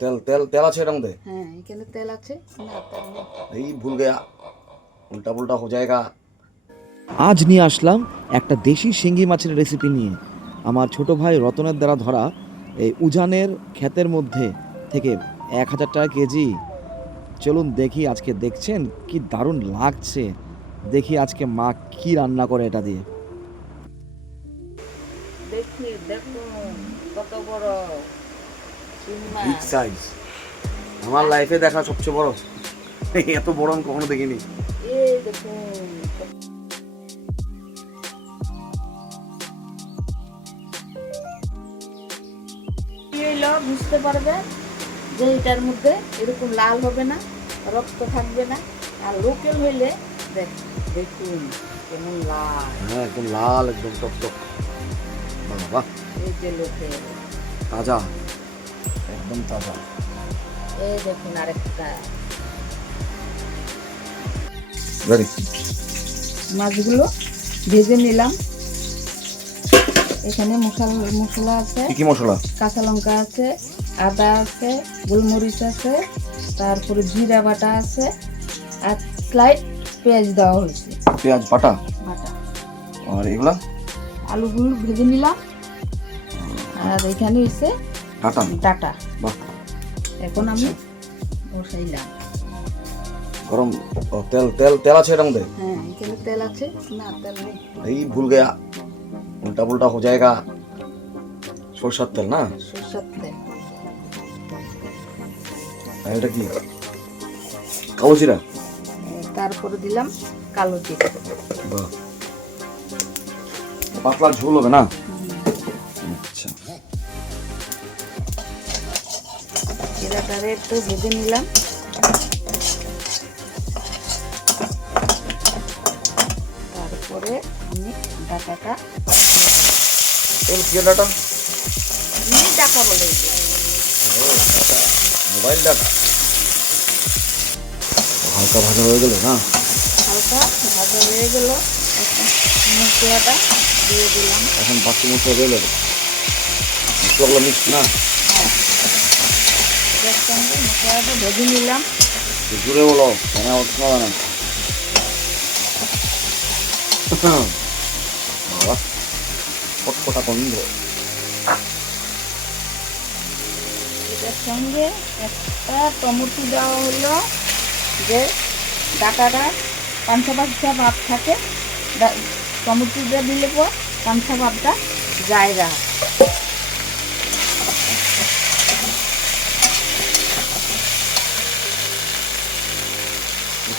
তেল তেল তেল আছে এর মধ্যে? হ্যাঁ, এখানে তেল আছে না? তেল নেই। এই ভুল গয়া, উল্টা পুল্টা হো যায়গা। আজ নিয়ে আসলাম একটা দেশি শিঙ্গি মাছের রেসিপি নিয়ে। আমার ছোট ভাই রতনের দ্বারা ধরা এই উজানের ক্ষেতের মধ্যে থেকে 1,000 টাকা কেজি। চলুন দেখি, আজকে দেখছেন কি দারুণ লাগছে। দেখি আজকে মা কি রান্না করে এটা দিয়ে। দেখি, দেখুন কত বড় শিং বিগ মাছ। সাইজ, আমার লাইফে দেখা সবচেয়ে বড়। এত বড় আমি কখনো দেখিনি। এই দেখুন, কি হইলো বুঝতে পারবে যে এটার মধ্যে এরকম লাল হবে না, রক্ত থাকবে না। আর লোকেল হইলে দেখুন কেমন লাল। হ্যাঁ, একদম লাল, একদম টকটক। বাবা, এই যে লোকেল, তাজা, একদম তাজা। এই দেখুন আরেকটা। রেডি। মাছগুলো ভেজে নিলাম। এখানে মশলা আছে, কি কি মশলা? কাঁচা লঙ্কা আছে, আদা আছে, গোলমরিচ আছে, তারপরে জিরা বাটা আছে, আর স্লাইড পেঁয়াজ দেওয়া হয়েছে। পেঁয়াজ বাটা। আর এগুলা আলুগুলো ভেজে নিলাম। আর এখানে হচ্ছে ডাটা। বাহ, এখন আমি বসাইলাম। গরম। তেল তেল তেল আছে এর মধ্যে? হ্যাঁ, এখানে তেল আছে না? তেল নেই। এই ভুল গয়া, উল্টা পুল্টা হো যায়গা। সরষের তেল না? সরষের তেল। আর এটা কি? কালো জিরা। তারপরে দিলাম কালো জিরা। বাহ, পাতলা ঝোল হবে না? আচ্ছা, জিরাটারে একটু ভেজে নিলাম। তারপরে আমি ডাটাটা ডাটা ডাটা বলে মোবাইল ডাটা হালকা ভাজা হয়ে গেল না? হালকা ভাজা হয়ে গেল। এখন মশলাটা দিয়ে দিলাম। এখন বাকি মশলা দিয়ে দেবো। মশলাগুলো মিক্স না? এর সঙ্গে মশলাটা ভেজে নিলাম। জুড়ে বলো, কেন শোনা না? বাবা, কটকটা গন্ধ। এটার সঙ্গে একটা টমেটো দেওয়া হলো, যে ডাটাটা পাঞ্চা পাঞ্চা ভাব থাকে, টমেটোটা দিলে পর পাঞ্চা ভাবটা যায় না।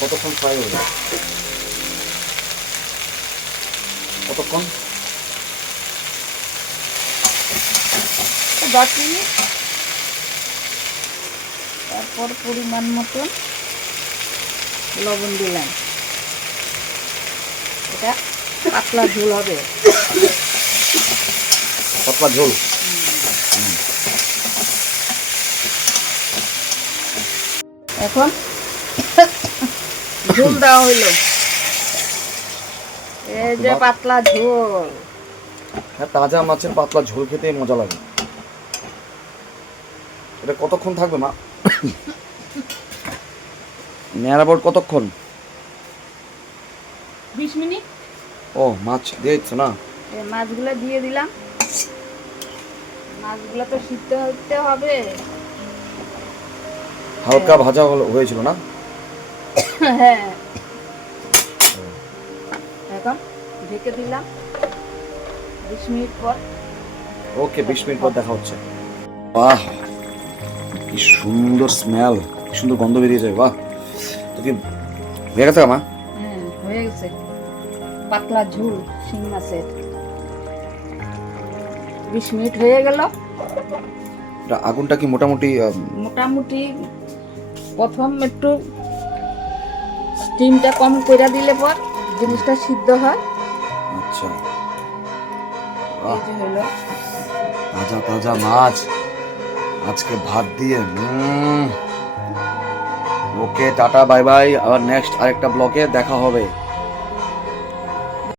কতক্ষণ ফ্রাই হবে? কতক্ষণ? 10 মিনিট। তারপর পরিমাণ মতন লবণ দিলাম। এটা পাতলা ঝোল হবে। পাতলা ঝোল। এখন ঝোল দেওয়া হইলো। এই যে পাতলা ঝোল। হ্যাঁ, তাজা মাছের পাতলা ঝোল খেতে মজা লাগে। এটা কতক্ষণ থাকবে মা? নেড়াবো কতক্ষণ? 20 মিনিট। ও, মাছ দিয়ে দিচ্ছ না? এই মাছগুলো দিয়ে দিলাম। মাছগুলো তো সিদ্ধ হতে হবে। হালকা ভাজা হয়েছিল না? হ্যাঁ, এখন ঢেকে দিলাম 20 মিনিট পর। ওকে, 20 মিনিট পর দেখা হচ্ছে। বাহ, কি সুন্দর স্মেল, কি সুন্দর গন্ধ বেরিয়ে যায়। বাহ, তো কি হয়ে গেছে মা? হ্যাঁ, হয়ে গেছে পাতলা ঝোল শিং মাছের। 20 মিনিট হয়ে গেল। আগুনটা কি মোটামুটি? মোটামুটি প্রথম একটু স্টিমটা কম করে দিলে পর জিনিসটা সিদ্ধ হয়। আচ্ছা, এই যে হলো তাজা তাজা মাছ আজকে ভাত দিয়ে। ওকে, টাটা, বাই বাই। আবার নেক্সট আরেকটা ব্লগে দেখা হবে।